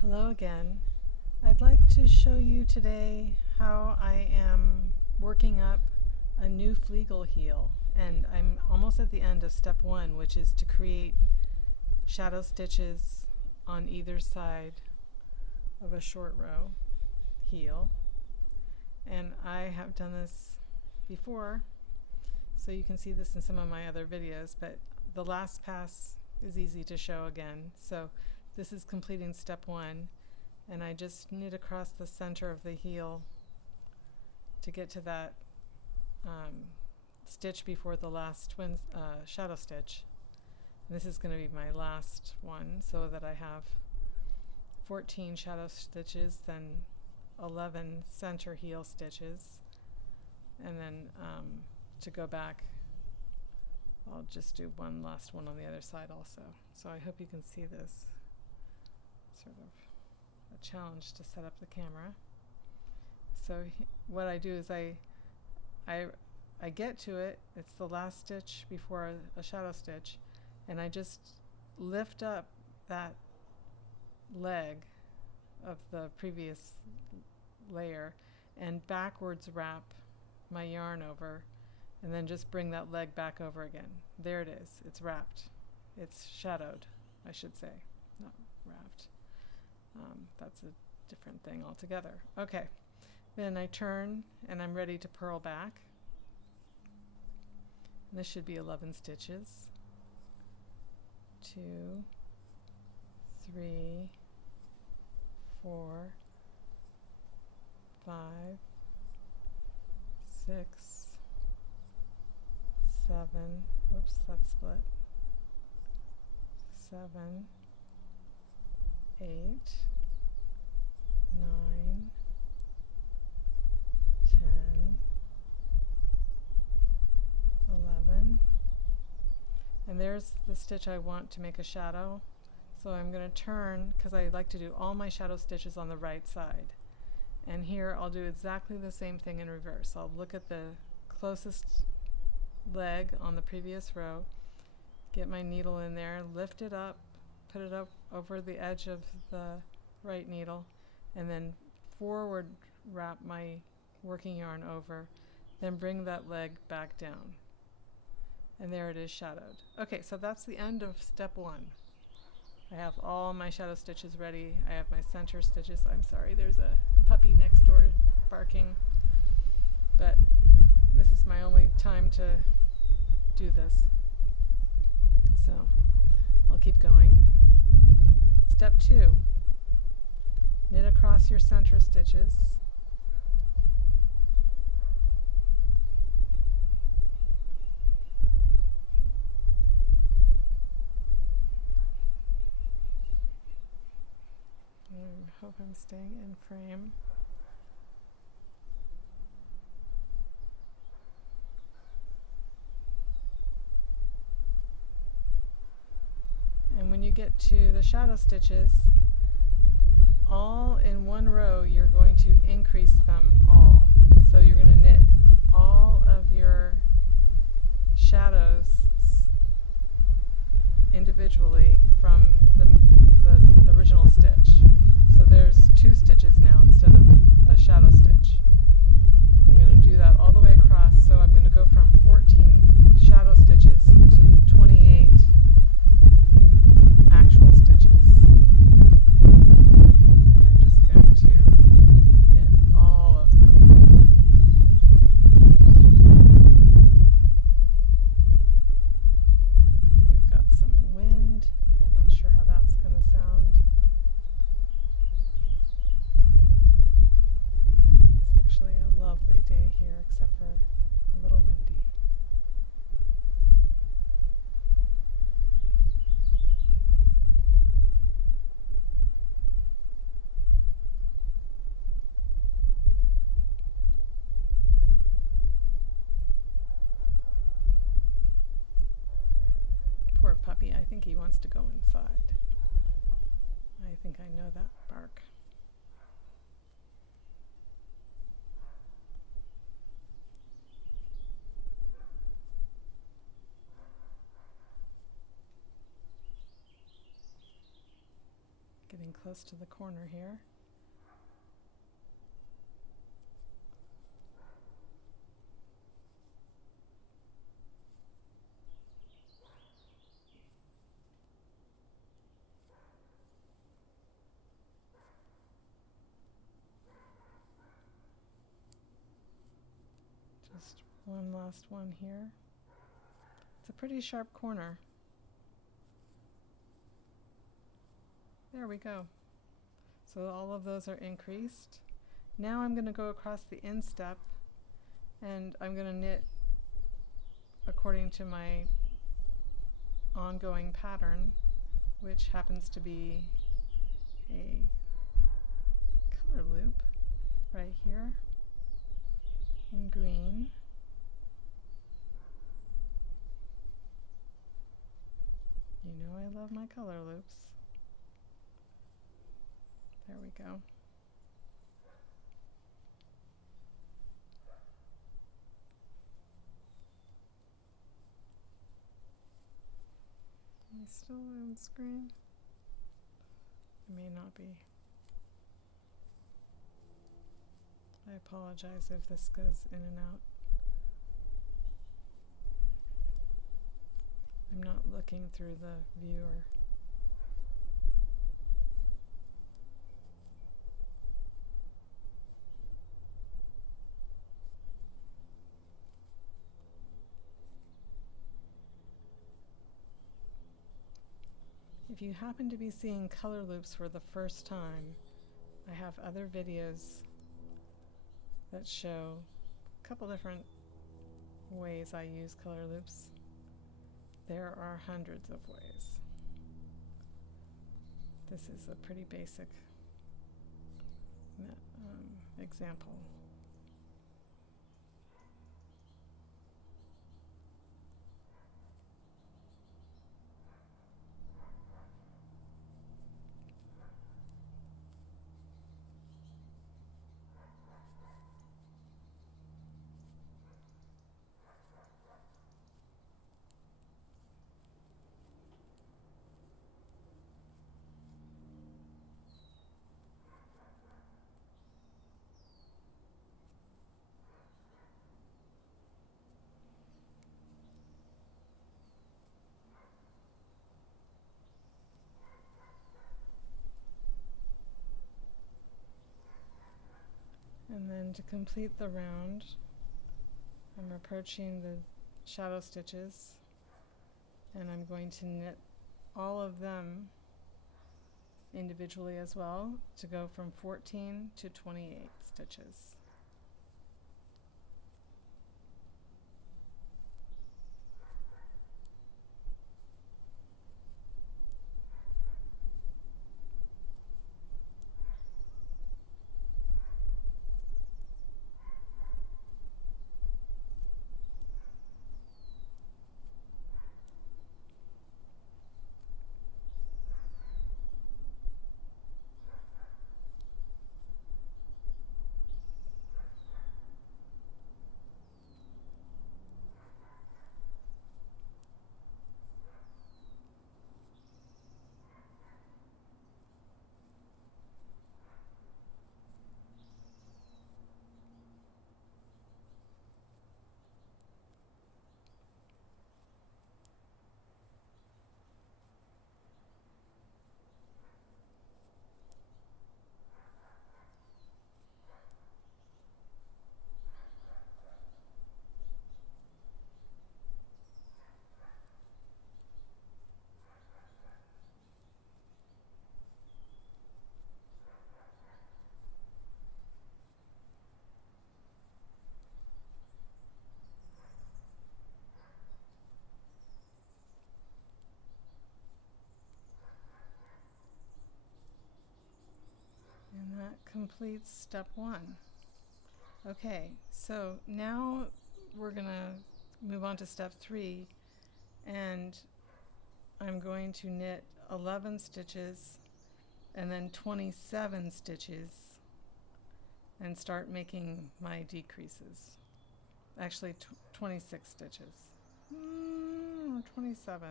Hello again. I'd like to show you today how I am working up a new Flegel heel, and I'm almost at the end of step 1, which is to create shadow stitches on either side of a short row heel. And I have done this before, so you can see this in some of my other videos, but the last pass is easy to show again. So this is completing step 1, and I just knit across the center of the heel to get to that stitch before the last shadow stitch. And this is going to be my last one, so that I have 14 shadow stitches, then 11 center heel stitches, and then to go back I'll just do one last one on the other side also. So I hope you can see this. Sort of a challenge to set up the camera. So what I do is I get to it, it's the last stitch before a shadow stitch, and I just lift up that leg of the previous layer and backwards wrap my yarn over, and then just bring that leg back over again. There it is. It's wrapped. It's shadowed, I should say, not wrapped. That's a different thing altogether. Okay, then I turn and I'm ready to purl back. And this should be 11 stitches. 2, 3, 4, 5, 6, 7, whoops, that's split, 7, 8, 9, 10, 11, and there's the stitch I want to make a shadow. So I'm going to turn, because I like to do all my shadow stitches on the right side, and here I'll do exactly the same thing in reverse. I'll look at the closest leg on the previous row, get my needle in there, lift it up, put it up over the edge of the right needle, and then forward wrap my working yarn over, then bring that leg back down. And there it is, shadowed. Okay, so that's the end of step 1. I have all my shadow stitches ready. I have my center stitches. I'm sorry, there's a puppy next door barking, but this is my only time to do this. So I'll keep going. Step 2, knit across your center stitches. I hope I'm staying in frame. And when you get to the shadow stitches, all in one row, you're going to increase them all. So you're going to knit all of your shadows individually from the original stitch. So there's 2 stitches now instead of a shadow stitch. I'm going to do that all the way across, so I'm going to go from 14 shadow stitches to 28 actual stitches. I'm just going to knit all of them. We've got some wind. I'm not sure how that's going to sound. It's actually a lovely day here, except for a little windy. Poor puppy, I think he wants to go inside. I think I know that bark. Getting getting close to the corner here. Just one last one here. It's a pretty sharp corner. There we go. So all of those are increased. Now I'm going to go across the instep and I'm going to knit according to my ongoing pattern, which happens to be a color loop right here in green. You know I love my color loops. There we go. Am I still on screen? It may not be. I apologize if this goes in and out. I'm not looking through the viewer. If you happen to be seeing color loops for the first time, I have other videos that show a couple different ways I use color loops. There are hundreds of ways. This is a pretty basic example. And then to complete the round, I'm approaching the shadow stitches and I'm going to knit all of them individually as well to go from 14 to 28 stitches. And that completes step 1. Okay, so now we're going to move on to step 3, and I'm going to knit 11 stitches and then 27 stitches and start making my decreases. Actually 26 stitches. Or 27.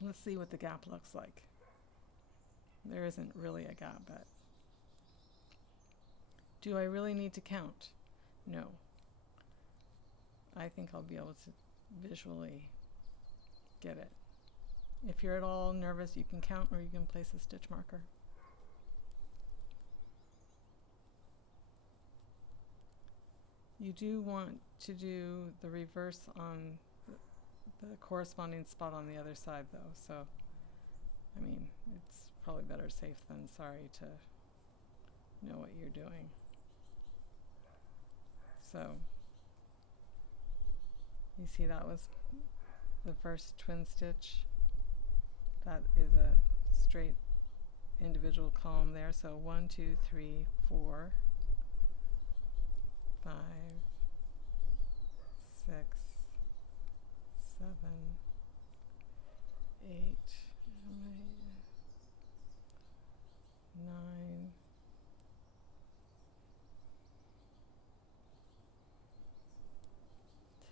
Let's see what the gap looks like. There isn't really a gap, but do I really need to count? No. I think I'll be able to visually get it. If you're at all nervous, you can count or you can place a stitch marker. You do want to do the reverse on the corresponding spot on the other side though, so I mean, it's probably better safe than sorry to know what you're doing. So you see that was the first twin stitch. That is a straight individual column there, so 1, 2, 3, 4, 5, 6, 7, 8, 9,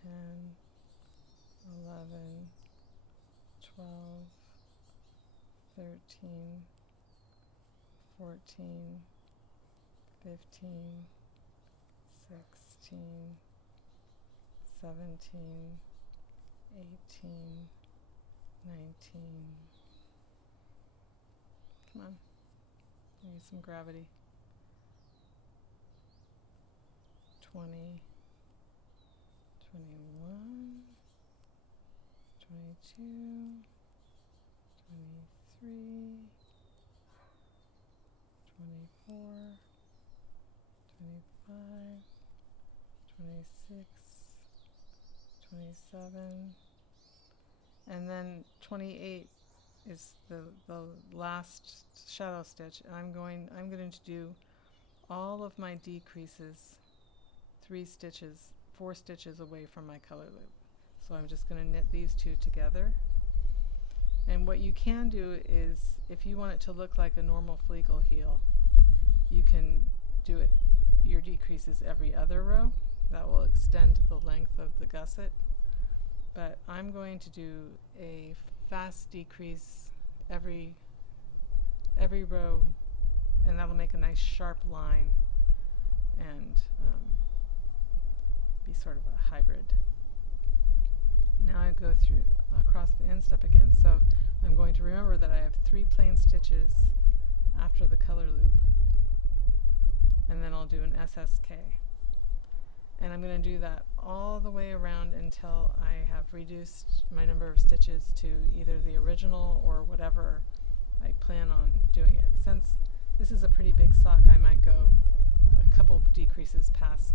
10, 11, 12, 13, 14, 15, 16, 17, 18, 19. Come on, use some gravity. 20, 21, 22, 23, 24, 25, 26, 27, and then 28 is the last shadow stitch, and I'm going to do all of my decreases 4 stitches away from my color loop. So I'm just going to knit these two together. And what you can do is, if you want it to look like a normal Flegel heel, you can do it your decreases every other row. That will extend the length of the gusset. But I'm going to do a fast decrease every row, and that'll make a nice sharp line and be sort of a hybrid. Now I go through across the instep again, so I'm going to remember that I have 3 plain stitches after the color loop, and then I'll do an SSK. And I'm going to do that all the way around until I have reduced my number of stitches to either the original or whatever I plan on doing it. Since this is a pretty big sock, I might go a couple decreases past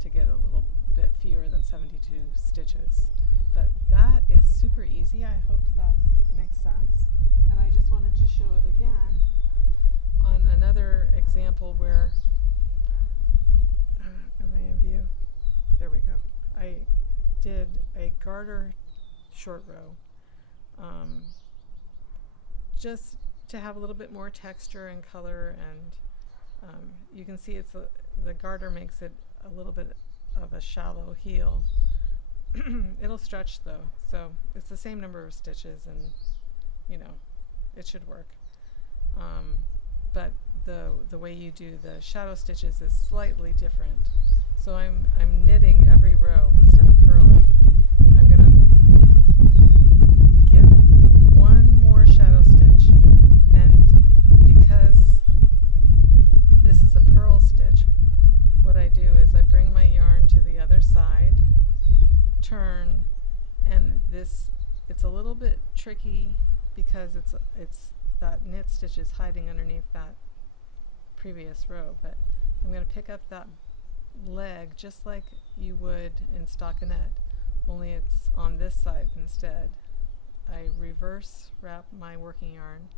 to get a little bit fewer than 72 stitches. But that is super easy. I hope that makes sense. And I just wanted to show it again on another example where am I in view? There we go. I did a garter short row just to have a little bit more texture and color, and you can see the garter makes it a little bit of a shallow heel. It'll stretch though, so it's the same number of stitches, and you know, it should work. But the way you do the shadow stitches is slightly different. So I'm knitting every row instead of purling. I'm going to give one more shadow stitch, and because this is a purl stitch, what I do is I bring my yarn to the other side, turn, and it's a little bit tricky because it's that knit stitch is hiding underneath that previous row, but I'm going to pick up that leg just like you would in stockinette, only it's on this side instead. I reverse wrap my working yarn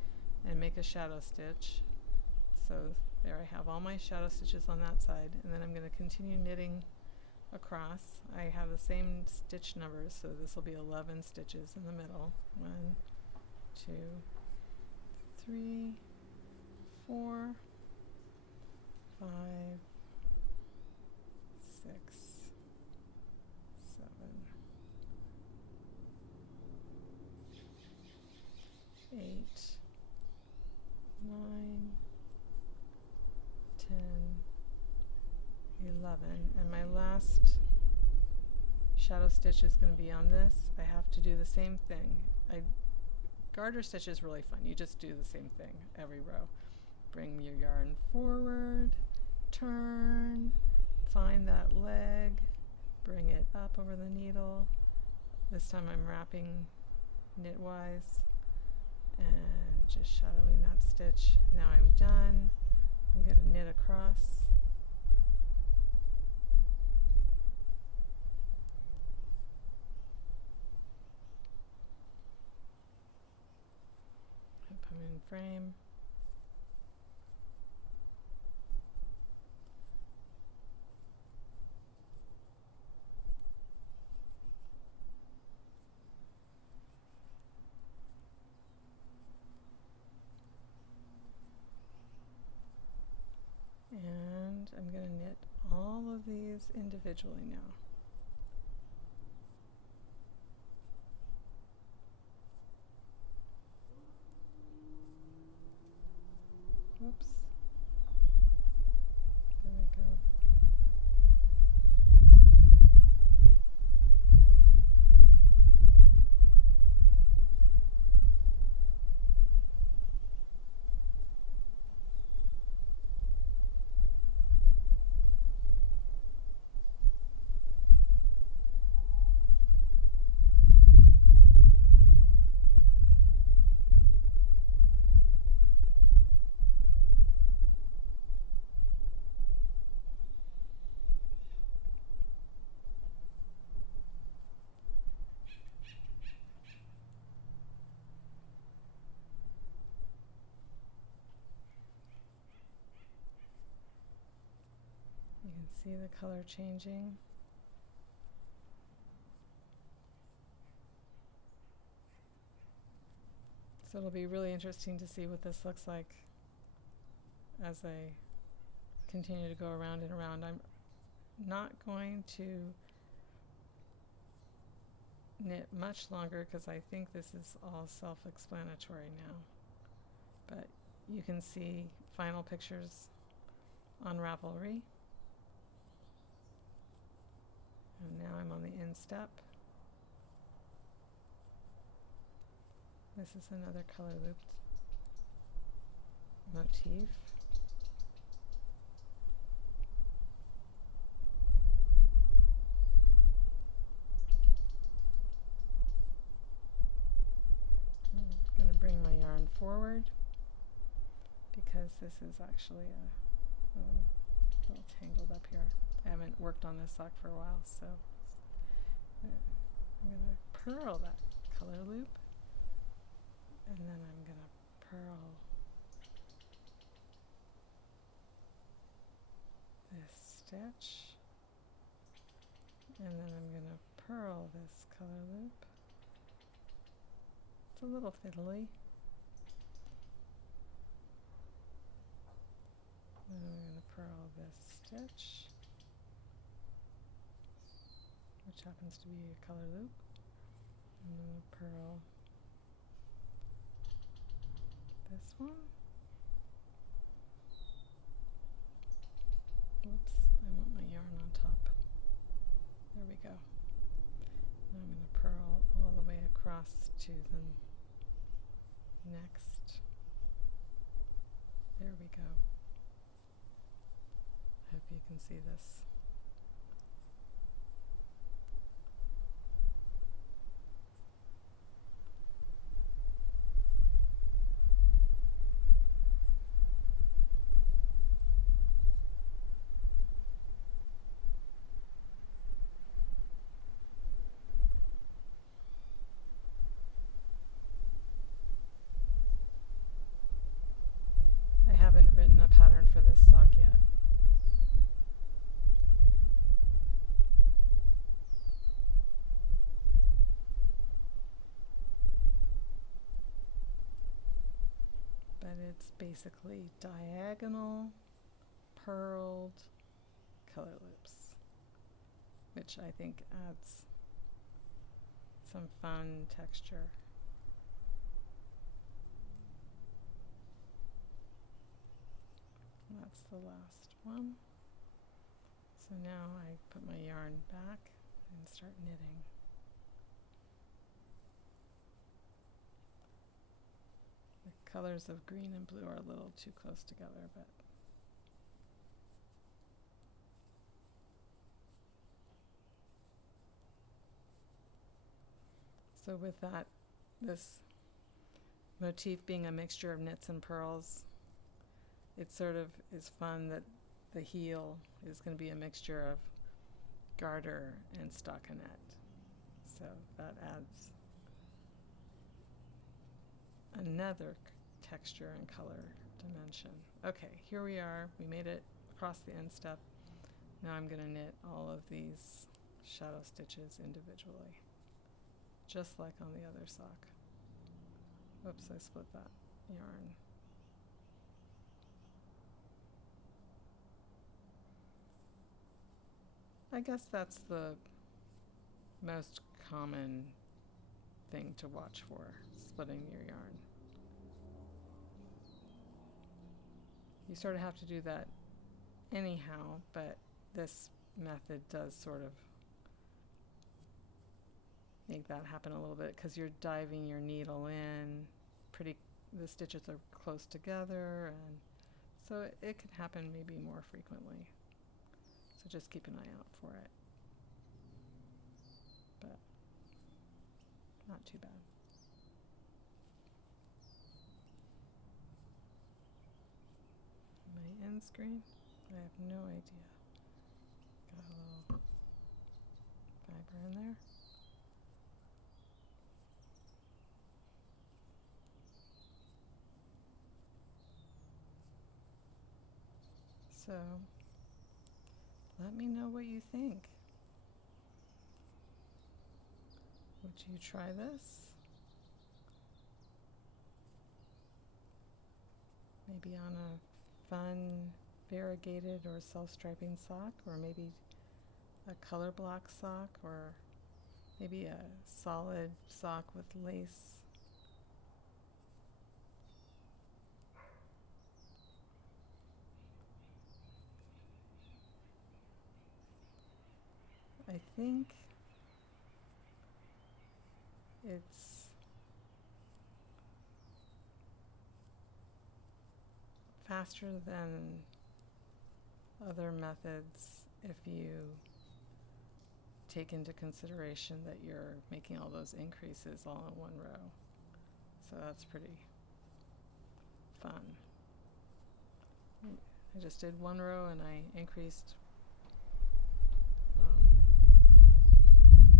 and make a shadow stitch. So there I have all my shadow stitches on that side, and then I'm going to continue knitting across. I have the same stitch numbers, so this will be 11 stitches in the middle. 1, 2, 3, 4, 5, 6, 7, 8, 9, 10, 11, and my last shadow stitch is going to be on this. I have to do the same thing. Garter stitch is really fun. You just do the same thing every row. Bring your yarn forward, turn, find that leg, bring it up over the needle. This time I'm wrapping knitwise and just shadowing that stitch. Now I'm done. I'm going to knit across. Put them in frame. And I'm going to knit all of these individually now. Whoops. There we go. You can see the color changing. So it'll be really interesting to see what this looks like as I continue to go around and around. I'm not going to knit much longer because I think this is all self-explanatory now. But you can see final pictures on Ravelry. And now I'm on the instep. This is another color looped motif. I'm going to bring my yarn forward because this is actually a little tangled up here. I haven't worked on this sock for a while, so I'm going to purl that color loop. And then I'm going to purl this stitch, and then I'm going to purl this color loop. It's a little fiddly. And then I'm going to purl this stitch, which happens to be a color loop, and then purl this one. Whoops, I want my yarn on top. There we go. Now I'm going to purl all the way across to the next. There we go. I hope you can see this. Written a pattern for this sock yet. But it's basically diagonal purled color loops, which I think adds some fun texture. that's the last one. So now I put my yarn back and start knitting. The colors of green and blue are a little too close together, but so with that, this motif being a mixture of knits and purls, it sort of is fun that the heel is going to be a mixture of garter and stockinette. So that adds another texture and color dimension. Okay, here we are. We made it across the instep. Now I'm going to knit all of these shadow stitches individually, just like on the other sock. Oops, I split that yarn. I guess that's the most common thing to watch for, splitting your yarn. You sort of have to do that anyhow, but this method does sort of make that happen a little bit because you're diving your needle in the stitches are close together, and so it can happen maybe more frequently. So just keep an eye out for it, but not too bad. My end screen, I have no idea. Got a little fiber in there. So let me know what you think. Would you try this? Maybe on a fun variegated or self-striping sock, or maybe a color block sock, or maybe a solid sock with lace. I think it's faster than other methods if you take into consideration that you're making all those increases all in one row. So that's pretty fun. I just did one row and I increased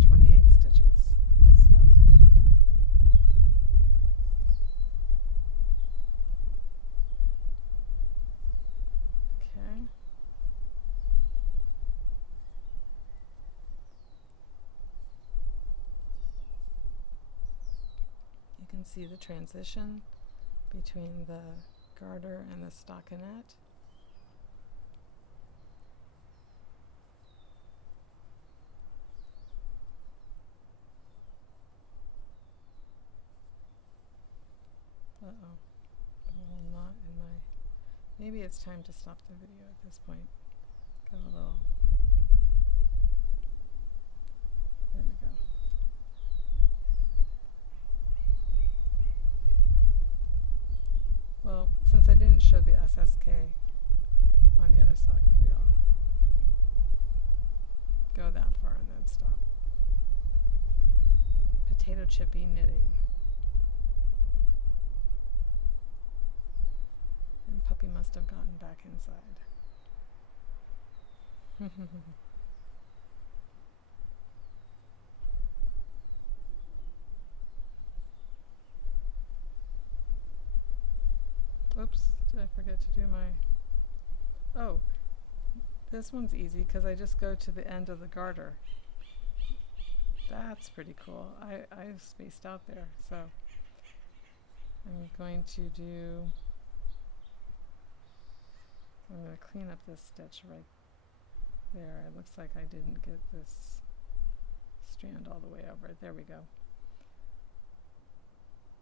28 stitches. So okay. You can see the transition between the garter and the stockinette. Uh-oh, a little knot in my... Maybe it's time to stop the video at this point. Got a little... There we go. Well, since I didn't show the SSK on the other sock, maybe I'll go that far and then stop. Potato chippy knitting. And puppy must have gotten back inside. Oops, did I forget to do my... Oh, this one's easy because I just go to the end of the garter. That's pretty cool. I've spaced out there, so I'm going to do... I'm going to clean up this stitch right there. It looks like I didn't get this strand all the way over. There we go.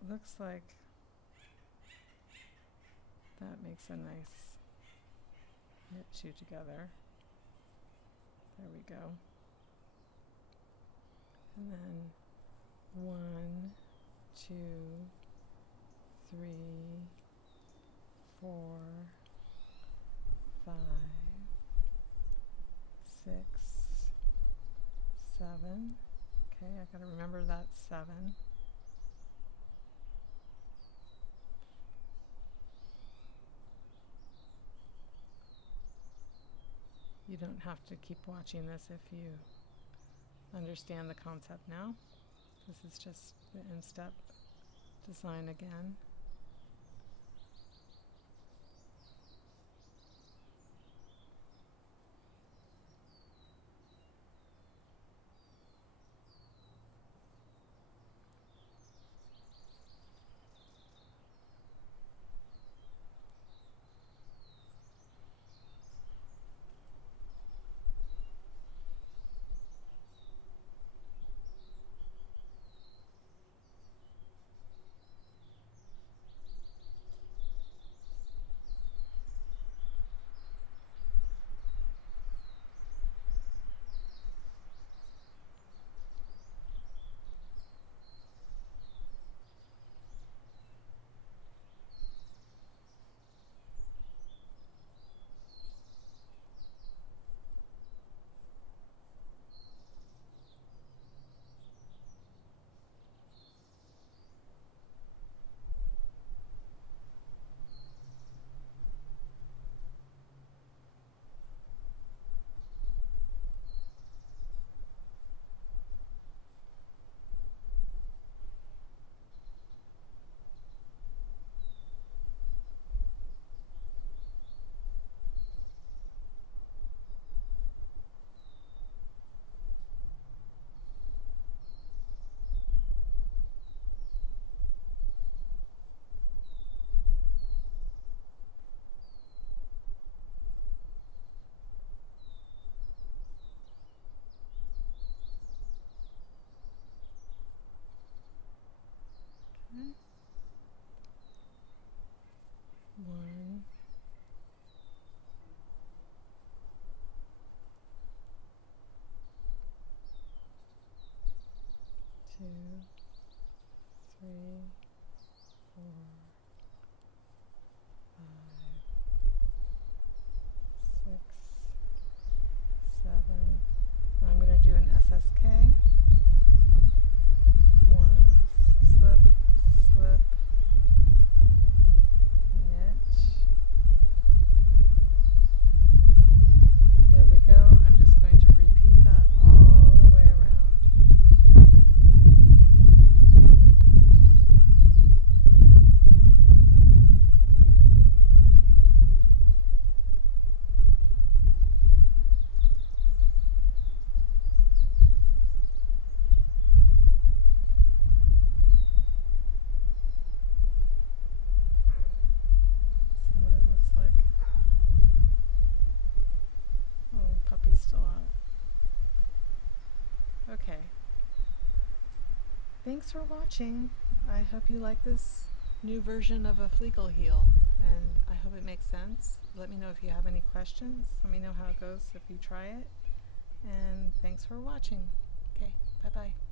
Looks like that makes a nice knit 2 together. There we go. And then 1, 2, 3, 4, 5, 6, 7. Okay, I gotta remember that's 7. You don't have to keep watching this if you understand the concept now. This is just the instep design again. Okay. 1, 2, 3, 4, 5, 6, 7. Now I'm going to do an SSK. 1, slip, slip, knit. There we go. I'm just going to repeat that all the way around. See what it looks like. Oh, puppy's still out. Okay. Thanks for watching. I hope you like this new version of a Fleegle heel, and I hope it makes sense. Let me know if you have any questions. Let me know how it goes if you try it. And thanks for watching. Okay, bye-bye.